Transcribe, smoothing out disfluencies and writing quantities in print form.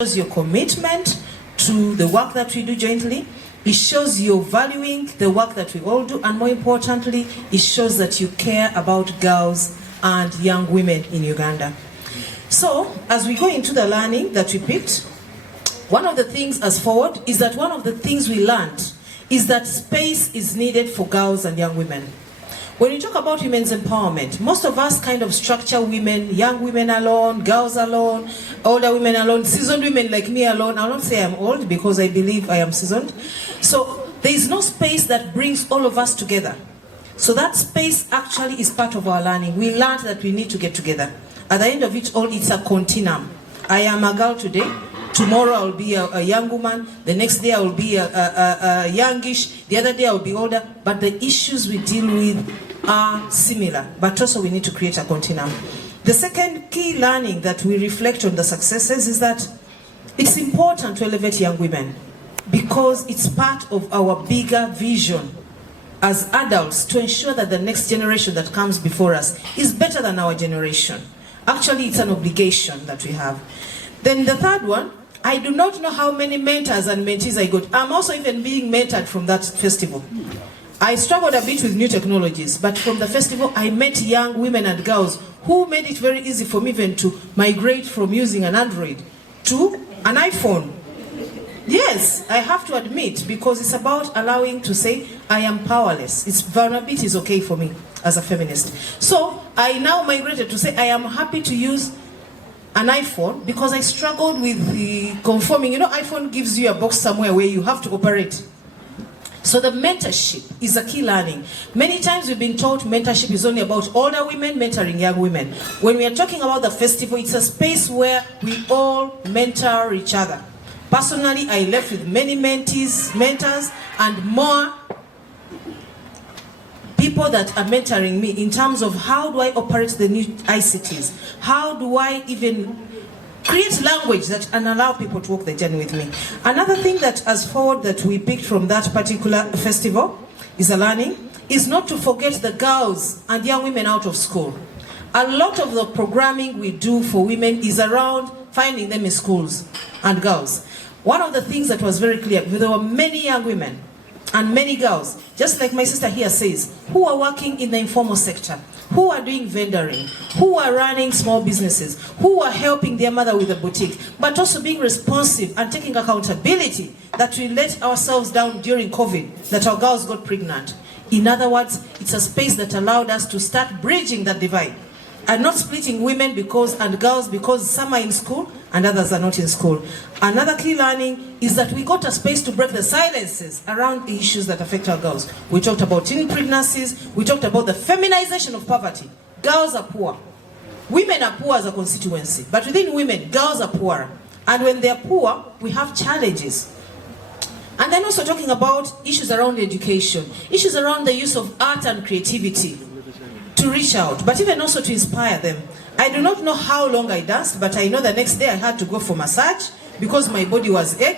shows your commitment to the work that we do jointly. It shows you're valuing the work that we all do, and more importantly, it shows that you care about girls and young women in Uganda. So, as we go into the learning that we picked, one of the things as forward is that one of the things we learned is that space is needed for girls and young women. When we talk about women's empowerment, most of us kind of structure women, young women alone, girls alone, older women alone, seasoned women like me alone. I'll not say I'm old because I believe I am seasoned. So there is no space that brings all of us together. So that space actually is part of our learning. We learned that we need to get together. At the end of it all, it's a continuum. I am a girl today. Tomorrow I'll be a young woman. The next day I'll be a youngish. The other day I'll be older. But the issues we deal with are similar, but also we need to create a continuum. The second key learning that we reflect on the successes is that it's important to elevate young women because it's part of our bigger vision as adults to ensure that the next generation that comes before us is better than our generation. Actually, it's an obligation that we have. Then the third one, I do not know how many mentors and mentees I got. I'm also even being mentored from that festival. I struggled a bit with new technologies, but from the festival I met young women and girls who made it very easy for me even to migrate from using an Android to an iPhone. Yes, I have to admit, because it's about allowing to say I am powerless. It's vulnerability is okay for me as a feminist. So I now migrated to say I am happy to use an iPhone because I struggled with the conforming. You know, iPhone gives you a box somewhere where you have to operate. So the mentorship is a key learning. Many times we've been taught mentorship is only about older women mentoring young women. When we are talking about the festival, it's a space where we all mentor each other. Personally, I left with many mentees, mentors, and more people that are mentoring me in terms of how do I operate the new ICTs? How do I even create language that and allow people to walk the journey with me. Another thing that as forward that we picked from that particular festival is a learning, is not to forget the girls and young women out of school. A lot of the programming we do for women is around finding them in schools and girls. One of the things that was very clear, there were many young women and many girls, just like my sister here says, who are working in the informal sector, who are doing vendoring, who are running small businesses, who are helping their mother with a boutique, but also being responsive and taking accountability that we let ourselves down during COVID, that our girls got pregnant. In other words, it's a space that allowed us to start bridging that divide and not splitting women and girls because some are in school and others are not in school. Another key learning is that we got a space to break the silences around the issues that affect our girls. We talked about teen pregnancies, we talked about the feminization of poverty. Girls are poor. Women are poor as a constituency, but within women, girls are poorer. And when they're poor, we have challenges. And then also talking about issues around education, issues around the use of art and creativity to reach out, but even also to inspire them. I do not know how long I danced, but I know the next day I had to go for massage because my body was aching.